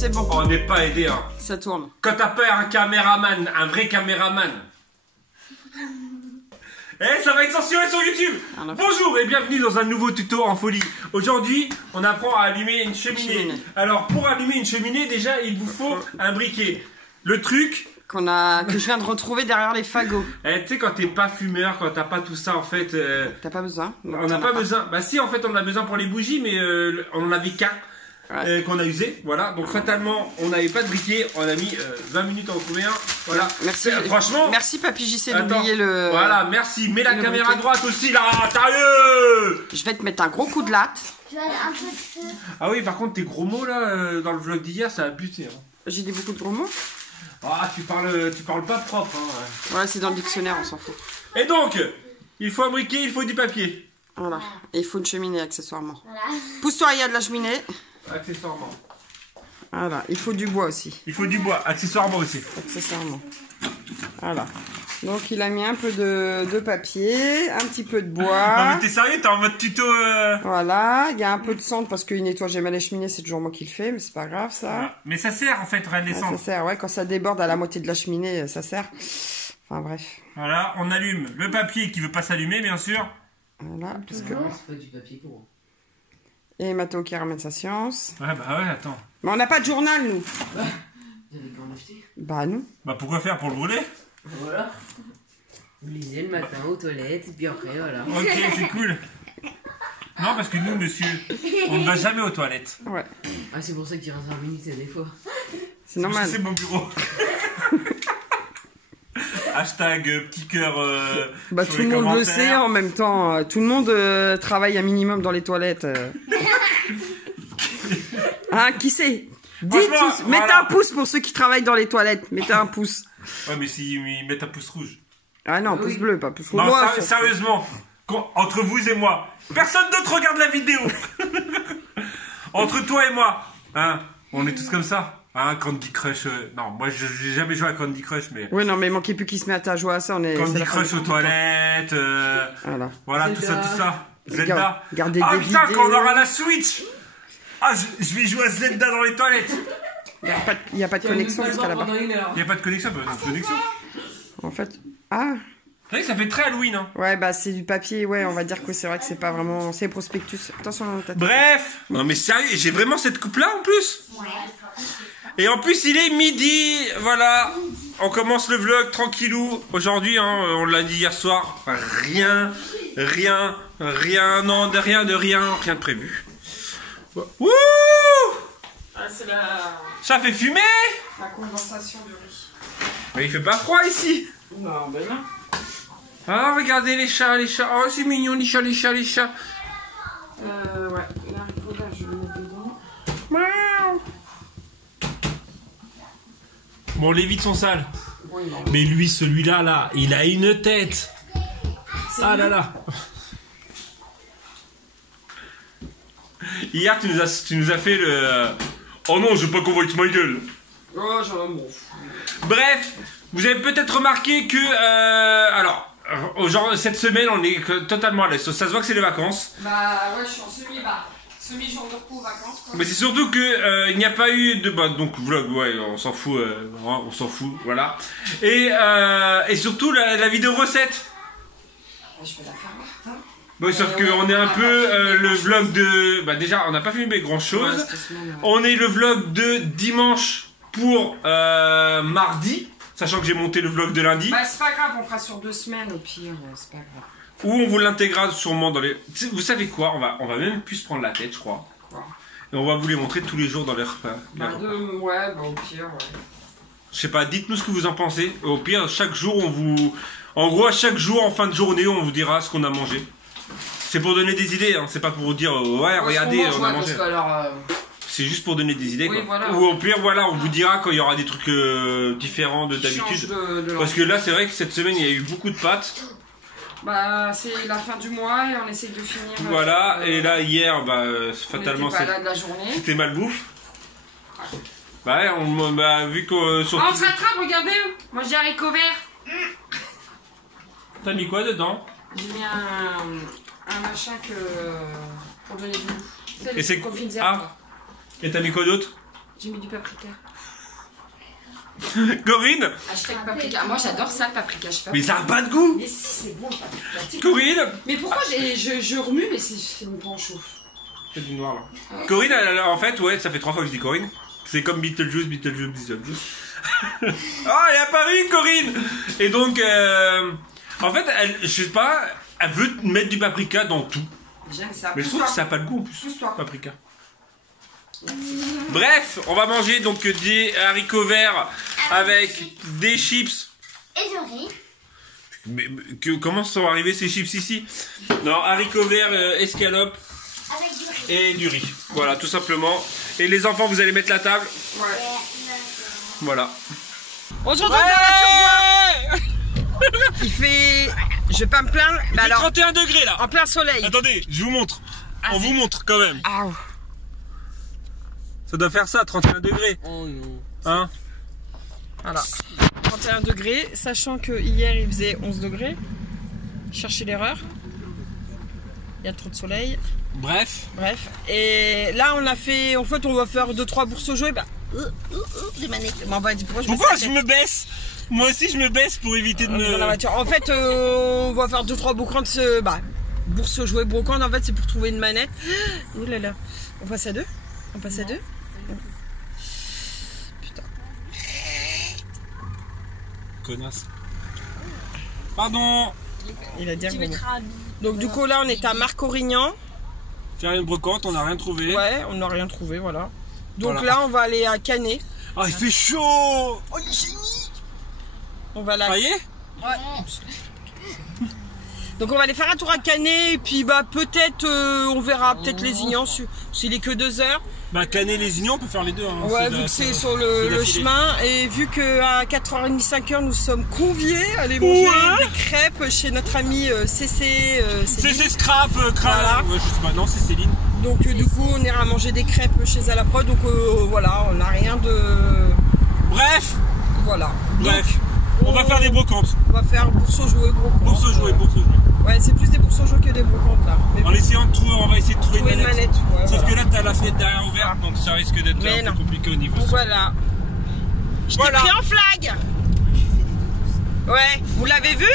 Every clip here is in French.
c'est bon. On n'est pas aidé, hein. Ça tourne. Quand t'as pas un caméraman, un vrai caméraman. Eh, ça va être censuré sur YouTube. Bonjour et bienvenue dans un nouveau tuto en folie. Aujourd'hui, on apprend à allumer une cheminée. Alors, pour allumer une cheminée, déjà, il vous faut un briquet. Le truc... que je viens de retrouver derrière les fagots. Eh, tu sais, quand t'es pas fumeur, quand t'as pas tout ça, en fait... T'as pas besoin. On n'a pas besoin. Bah si, en fait, on a besoin pour les bougies, mais on en avait qu'un. Ouais. Qu'on a usé, voilà, donc fatalement on n'avait pas de briquet, on a mis 20 minutes à en trouver un, voilà. Merci, franchement, merci Papy JC d'oublier le... Voilà, merci, mets la caméra briquet à droite aussi là, sérieux. Je vais te mettre un gros coup de latte. Tu as un peu de feu. Ah oui, par contre tes gros mots là, dans le vlog d'hier, ça a buté. Hein. J'ai dit beaucoup de gros mots. Ah, tu parles pas propre. Hein, ouais, c'est dans le dictionnaire, on s'en fout. Et donc, il faut un briquet, il faut du papier. Voilà, et il faut une cheminée accessoirement. Voilà. Pousse-toi, il y a de la cheminée. Accessoirement. Voilà, il faut du bois aussi. Il faut du bois, accessoirement aussi. Accessoirement. Voilà. Donc il a mis un peu de papier, un petit peu de bois. Non mais t'es sérieux, t'es en mode tuto Voilà, il y a un peu de cendre parce qu'il nettoie jamais les cheminées, c'est toujours moi qui le fais, mais c'est pas grave ça. Voilà. Mais ça sert en fait, rien de les cendres. Ça sert, ouais, quand ça déborde à la moitié de la cheminée, ça sert. Enfin bref. Voilà, on allume le papier qui veut pas s'allumer bien sûr. Voilà, parce que... c'est pas du papier pour... Et Mathéo qui ramène sa science. Ouais, bah ouais, attends. Mais on n'a pas de journal, nous. Vous avez qu'à en acheter. Bah, nous. Bah, pourquoi faire pour le brûler? Voilà. Vous lisez le matin aux toilettes, et puis après, voilà. Ok, c'est cool. Non, parce que nous, monsieur, on ne va jamais aux toilettes. Ouais. Ah, c'est pour ça qu'il reste 20 minutes des fois. C'est normal. C'est mon bureau. Hashtag petit cœur. Bah, tout le monde le sait en même temps. Tout le monde travaille un minimum dans les toilettes. Hein, qui sait? Dites tous, mettez un pouce pour ceux qui travaillent dans les toilettes. Mettez un pouce. Ouais, mais s'ils mettent un pouce rouge. Ah non, pouce bleu, pas pouce rouge. Non, sérieusement, entre vous et moi, personne d'autre regarde la vidéo. Entre toi et moi, hein, on est tous comme ça. Hein, Candy Crush, non, moi j'ai jamais joué à Candy Crush, mais... Oui, non, mais il manquait plus qu'il se mette à jouer à ça, on est... Candy Crush aux toilettes, voilà, tout ça. Zelda. Regardez ah des putain, vidéos. quand on aura la Switch. Ah, je vais jouer à Zelda dans les toilettes. Il n'y a pas de connexion jusqu'à là-bas. Il n'y a pas de connexion, En fait, ah. C'est vrai que ça fait très Halloween, hein. Ouais, bah c'est du papier, ouais, on va dire que c'est vrai que c'est pas vraiment... C'est prospectus. Attention, tête. Bref. Non mais sérieux, j'ai vraiment cette coupe-là en plus. Ouais. Et en plus, il est midi, voilà. On commence le vlog tranquillou. Aujourd'hui, hein, on l'a dit hier soir, rien de prévu. Wouh! Ah, c'est la... Ça fait fumer! La condensation du riz. Mais il fait pas froid ici. Non, ben non. Ah, regardez les chats. Oh, c'est mignon, les chats. Ouais, l'haricot là, je vais le mettre dedans. Miaou. Bon, les vides sont sales. Oui, non. Mais lui, celui-là, là, il a une tête. Ah là là. Hier, tu nous as fait le... Oh non, je veux pas qu'on voie ma gueule. Oh, j'en ai bon. Bref, vous avez peut-être remarqué que... alors, genre, cette semaine, on est totalement à l'aise. Ça se voit que c'est les vacances. Bah ouais, je suis en semi-jour de repos vacances, quoi. Mais c'est surtout que il n'y a pas eu de... Bah, donc, vlog, ouais, on s'en fout. On s'en fout, voilà. Et surtout, la vidéo recette. Je vais la faire. Hein. Bon, sauf qu'on est un peu le vlog de... Bah déjà, on n'a pas filmé grand chose. Ouais, on est le vlog de dimanche pour mardi. Sachant que j'ai monté le vlog de lundi. Bah c'est pas grave, on fera sur 2 semaines au pire, c'est pas grave. Ou on vous l'intégrera sûrement dans les... Vous savez quoi, on va même plus se prendre la tête, je crois. Quoi? Et on va vous les montrer tous les jours dans les repas. Ouais, bah au pire, ouais. Je sais pas, dites-nous ce que vous en pensez. Au pire, chaque jour, on vous... En gros, à chaque jour, en fin de journée, on vous dira ce qu'on a mangé. C'est pour donner des idées, hein. C'est pas pour vous dire ouais, regardez, on a mangé. C'est juste pour donner des idées, oui, quoi. Voilà. Ou au pire, voilà, on vous dira quand il y aura des trucs différents de d'habitude. Parce que là, c'est vrai que cette semaine, il y a eu beaucoup de pâtes. Bah, c'est la fin du mois et on essaye de finir. Voilà, et là, hier, bah, fatalement, c'était malbouffe. Ouais. Bah, ouais, bah, vu qu'on... on se rattrape, regardez. Moi, j'ai haricots verts. T'as mis quoi dedans? J'ai mis un machin pour donner du goût. Et c'est... Ah. Et t'as mis quoi d'autre? J'ai mis du paprika. Corinne. Hashtag paprika. Moi j'adore ça le paprika. Je sais pas. Mais ça a pas de goût. Mais si c'est bon le paprika. Corinne. Mais pourquoi je remue mais c'est mon pain chaud. C'est du noir là. Corinne, en fait, ouais, ça fait 3 fois que je dis Corinne. C'est comme Beetlejuice. Oh, elle est apparue, Corinne. Et donc, en fait, elle, je sais pas, elle veut mettre du paprika dans tout. J'aime ça. Mais je trouve que ça n'a pas de goût en plus. Pousse-toi. Paprika. Bref, on va manger donc des haricots verts avec des chips. Et du riz. Mais comment sont arrivés ces chips ici? Non, haricots verts, escalope Avec du riz. et du riz. Voilà, tout simplement. Et les enfants, vous allez mettre la table. Ouais. Voilà. On se retrouve dans la turboie. Il fait... Je vais pas me plaindre. Il Mais fait alors, 31 degrés là. en plein soleil. Attendez, je vous montre. On vous montre quand même. Ah, Ça doit faire ça, 31 degrés. Oh non. Hein? voilà. 31 degrés, sachant que hier il faisait 11 degrés. Cherchez l'erreur. Il y a trop de soleil. Bref. Bref. Et là on a fait... En fait on va faire 2-3 bourses aux jouets. Bah... des manettes. Bon, bah, Pourquoi je me baisse? Moi aussi je me baisse pour éviter de dans la me... voiture. En fait on va faire 2-3 brocantes. Bourses aux jouets brocantes en fait c'est pour trouver une manette. Ouh là là. On passe à 2? On passe à 2? Putain. Connasse. Pardon. Il a dit un gros mot. Donc du coup là on est à Marc-Aurignan. Faire une brocante, on n'a rien trouvé. Ouais, on n'a rien trouvé, voilà. Donc Voilà. là on va aller à Canet. Ah, il fait chaud. Oh, il est génie. On va là. Ça y est? Donc on va aller faire un tour à Canet et puis bah peut-être on verra peut-être Lézignan s'il est que 2 heures. Bah Canet, Lézignan, on peut faire les deux. Hein. Ouais, vu que c'est sur le chemin et vu qu'à 4h30, 5h nous sommes conviés à aller manger des crêpes chez notre ami CC. C'est Scrap, Voilà. Ouais, je sais pas, non, c'est Céline. Donc du coup on ira manger des crêpes chez Alaprod. Donc voilà, on n'a rien de... Bref, Voilà. bref. On va faire des brocantes. On va faire bourse aux jouets, brocantes. Bourse aux jouets, bourse aux jouets. Ouais, c'est plus des bourses aux jouets que des brocantes là. Mais En essayant de trouver, on va essayer de trouver trouver une une manette. manette. Ouais, Sauf voilà. que là, t'as la fenêtre derrière ouverte, donc ça risque d'être Mais un non. peu compliqué au niveau. Donc voilà. Je t'ai Voilà. pris en flag. Ouais, vous l'avez vu?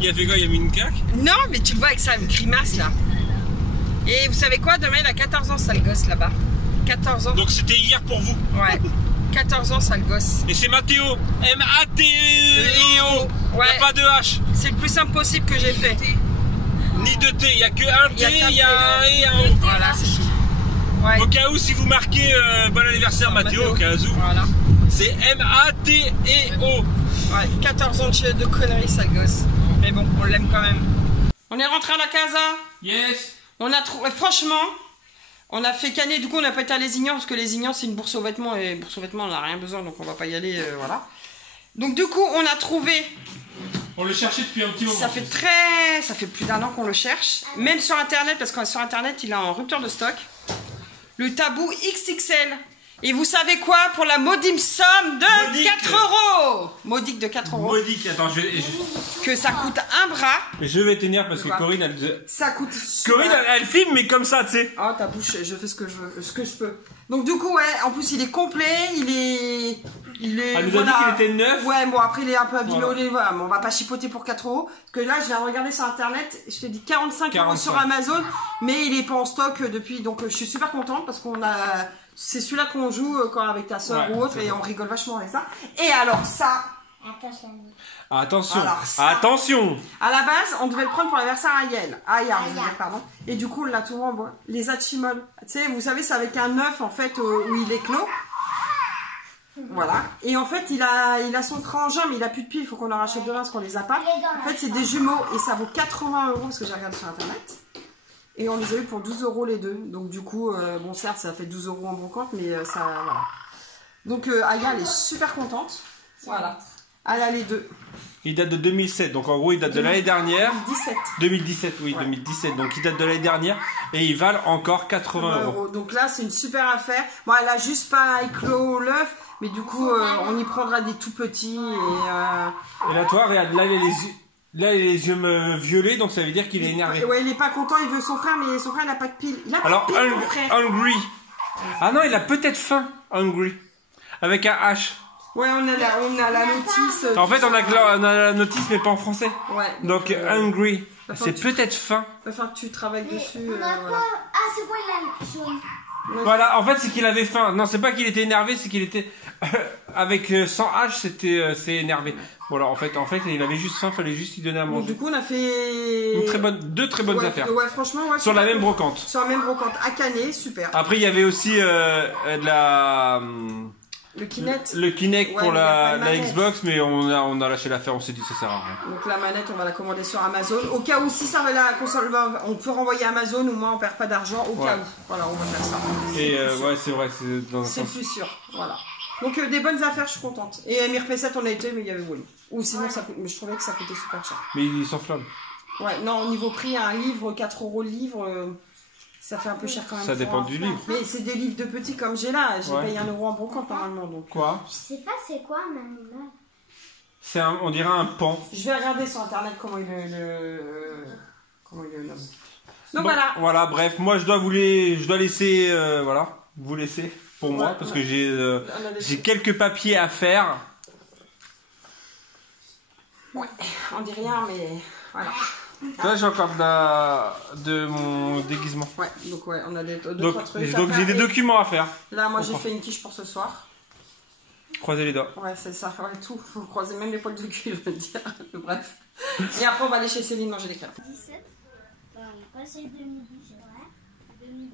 Il a fait quoi? Il a mis une claque? Non, mais tu le vois avec sa grimace là. Et vous savez quoi? Demain il a 14 ans, sale gosse là-bas. 14 ans. Donc c'était hier pour vous. Ouais. 14 ans, sale gosse. Et c'est Mathéo. M-A-T-E-O. Il Ouais. n'y a pas de H. C'est le plus simple possible que j'ai fait. Ni de T. Il n'y a que un Il y a T, qu'un il y a un T. E et un O. Voilà, c'est tout. Ouais. Au cas où, si vous marquez bon anniversaire Mathéo, au cas où, Voilà. c'est M-A-T-E-O. Ouais, 14 ans de conneries, sale gosse. Mais bon, on l'aime quand même. On est rentré à la casa. Yes. On a trouvé, franchement, on a fait Canet. Du coup, on n'a pas été à Lézignan parce que Lézignan c'est une bourse aux vêtements et bourse aux vêtements on n'a rien besoin donc on va pas y aller. Voilà. Donc, du coup, on a trouvé. On le cherchait depuis un petit moment. Ça fait plus d'1 an qu'on le cherche. Même sur internet parce que sur internet il est en rupture de stock. Le tabou XXL. Et vous savez quoi? Pour la modique somme de Modique. 4 €. Modique de 4 €. Modique. Attends, Que ça coûte un bras. je vais tenir parce que Quoi? Corinne, elle... Ça coûte super. Corinne, elle filme, mais comme ça, tu sais. Oh ta bouche, je fais ce que je veux, ce que je peux. Donc du coup ouais, en plus il est complet, il est... Elle nous a dit qu'il était neuf. Ouais, bon après il est un peu abîmé Voilà. au lait, voilà, mais on va pas chipoter pour 4 €. Parce que là je viens de regarder sur internet, je te dis 45 € sur Amazon, mais il est pas en stock depuis, donc je suis super contente parce qu'on a... C'est celui-là qu'on joue quand avec ta soeur Ouais, ou autre et on rigole vachement avec ça. Et alors ça, Attention. Alors, ça- Attention. à la base, on devait le prendre pour l'anniversaire à Yael. Aya, je veux dire, pardon. Et du coup, on l'a tout en bois. Les Hachimol. Tu sais, vous savez, c'est avec un œuf, en fait, où il est clos. Voilà. Et en fait, il a son frangin, mais il a plus de piles. Il faut qu'on en rachète demain parce qu'on les a pas. En fait, c'est des jumeaux et ça vaut 80 € parce que j'ai regardé sur internet. Et on les a eu pour 12 € les deux. Donc, du coup, bon, certes, ça fait 12 € en bon compte, mais ça, voilà. Donc, Aya, elle est super contente. Voilà. Elle a les deux. Il date de 2007, donc en gros, il date de l'année dernière. 17. 2017, oui, Ouais. 2017. Donc il date de l'année dernière et ils valent encore 80 €. Donc là, c'est une super affaire. Bon, elle a juste pas éclos l'œuf, mais du coup, on y prendra des tout petits. Et là, toi, regarde, là, il a les yeux. Là, il a les yeux violets, donc ça veut dire qu'il est énervé. Ouais, il est pas content, il veut son frère, mais son frère, il a pas de pile. Il a pas Alors, de pile, mon frère. Hungry. Ah non, il a peut-être faim, Hungry. Avec un H. Ouais, on a la notice. En fait, on a la notice, mais pas en français. Ouais. Donc, Hungry. Enfin, C'est tu- peut-être faim. Il va falloir que tu travailles dessus. On a voilà. pas... Ah, c'est quoi la jaune? Voilà, en fait, c'est qu'il avait faim. Non, c'est pas qu'il était énervé, c'est qu'il était... avec sans H, c'est énervé. Voilà, en fait, il avait juste faim, fallait juste lui donner à Donc, manger. du coup, on a fait. Deux très bonnes ouais, affaires. Ouais, franchement, ouais. Sur la même brocante. Sur la même brocante. À Canet, super. Après, il y avait aussi Le Kinect. le Kinect Ouais, pour mais il y a pas la de manette. Xbox, mais on a lâché l'affaire, on s'est dit ça sert à rien. Donc la manette, on va la commander sur Amazon. Au cas où, si ça va la console, on peut renvoyer Amazon, au moins on perd pas d'argent. Au cas où. Voilà, on va faire ça. Et ouais, c'est vrai, c'est dans un C'est sens. plus sûr. Voilà. Donc des bonnes affaires, je suis contente. Et Emir P7, on a été, mais il y avait Wally. Ou sinon, mais je trouvais que ça coûtait super cher. Mais il s'enflamme. Ouais, non, au niveau prix, un livre, 4 € le livre, ça fait un peu cher quand même. Ça dépend du livre. Mais c'est des livres de petits comme j'ai là. J'ai Ouais. payé 1 € en brocante normalement. Donc. Quoi? Je sais pas c'est quoi un animal. On dirait un pan. Je vais regarder sur internet comment il comment il le nomme. Donc Bon, voilà. Voilà, bref, moi je dois laisser, voilà, vous laisser pour moi, Ouais, parce ouais. que On a des j'ai trucs. quelques papiers à faire. Ouais, on dit rien, mais voilà. Là, j'ai encore de mon déguisement. Ouais, donc ouais, on a deux, Donc, trois trucs. à donc faire. j'ai des Et documents à faire. Là, moi, j'ai Comprends. fait une quiche pour ce soir. Croisez les doigts. Ouais, c'est ça, ouais, tout. Faut croiser même les poils du cul, je veux dire. Bref. Et après, on va aller chez Céline manger des crêpes. 17. Bon, on passe le midi, c'est vrai. Le midi,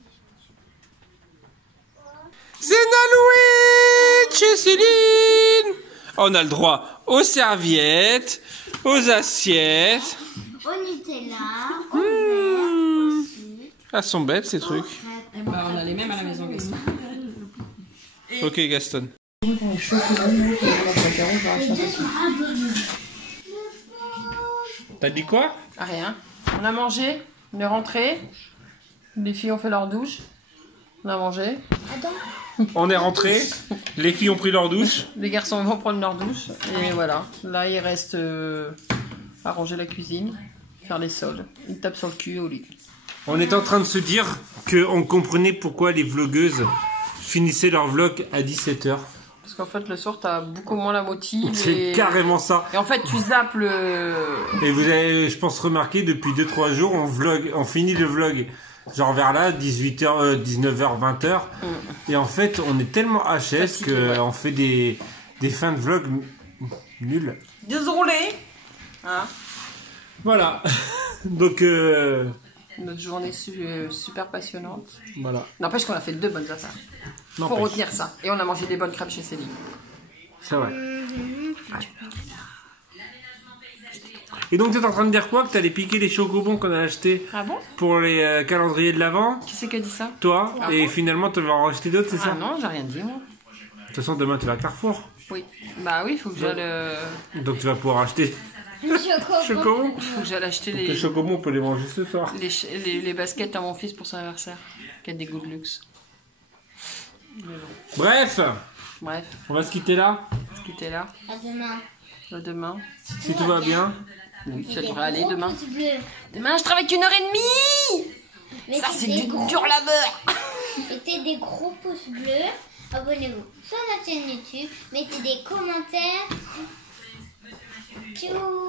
C'est Halloween chez Céline. On a le droit aux serviettes, aux assiettes. au Nutella, au verre, aussi, Elles sont bêtes ces trucs. Eh ben, on a les mêmes à la maison, Gaston. Ok Gaston. les deux sont abonnés. T'as dit quoi? Ah, rien. On a mangé, on est rentré. Les filles ont fait leur douche. On a mangé. Attends, On est rentré, les filles ont pris leur douche. Les garçons vont prendre leur douche. Et voilà. Là, il reste à ranger la cuisine, faire les soldes. Ils tapent sur le cul au lit. On est en train de se dire qu'on comprenait pourquoi les vlogueuses finissaient leur vlog à 17h. Parce qu'en fait, le soir, t'as beaucoup moins la motive. C'est carrément ça. Et en fait, tu zappes le. Et vous avez, je pense, remarqué, depuis 2-3 jours, on finit le vlog genre vers là, 18h, 19h, 20h. Et en fait, on est tellement HS Fatigué, ouais. qu'on fait des fins de vlog nulles. Désolé. Hein, Voilà. Donc, notre journée super passionnante. voilà. N'empêche qu'on a fait 2 bonnes affaires. Faut N'empêche. retenir ça. Et on a mangé des bonnes crêpes chez Céline. C'est vrai. Et donc, tu es en train de dire quoi? Que tu allais piquer les chocobons qu'on a achetés Ah bon? pour les calendriers de l'Avent? Qui c'est qui a dit ça? Toi? Ah et bon finalement, tu vas en racheter d'autres, c'est Ah ça? non, j'ai rien dit moi. De toute façon, demain, tu vas à Carrefour. Oui. Bah oui, faut que j'aille Donc, tu vas pouvoir acheter le chocobo. chocobons. faut que j'aille acheter Les chocobons, on peut les manger ce soir. les baskets à mon fils pour son anniversaire. Qui a des goûts de luxe. Bref, Bref, on va se quitter là. ce qui était là. À demain. À demain. Si tout va bien. Oui, ça Des devrait aller gros demain. pouces bleus. Demain, je travaille qu'1h30. Mettez Ça, c'est des du gros- dur labeur. Mettez des gros pouces bleus. Abonnez-vous sur notre chaîne YouTube. Mettez des commentaires. Tchou.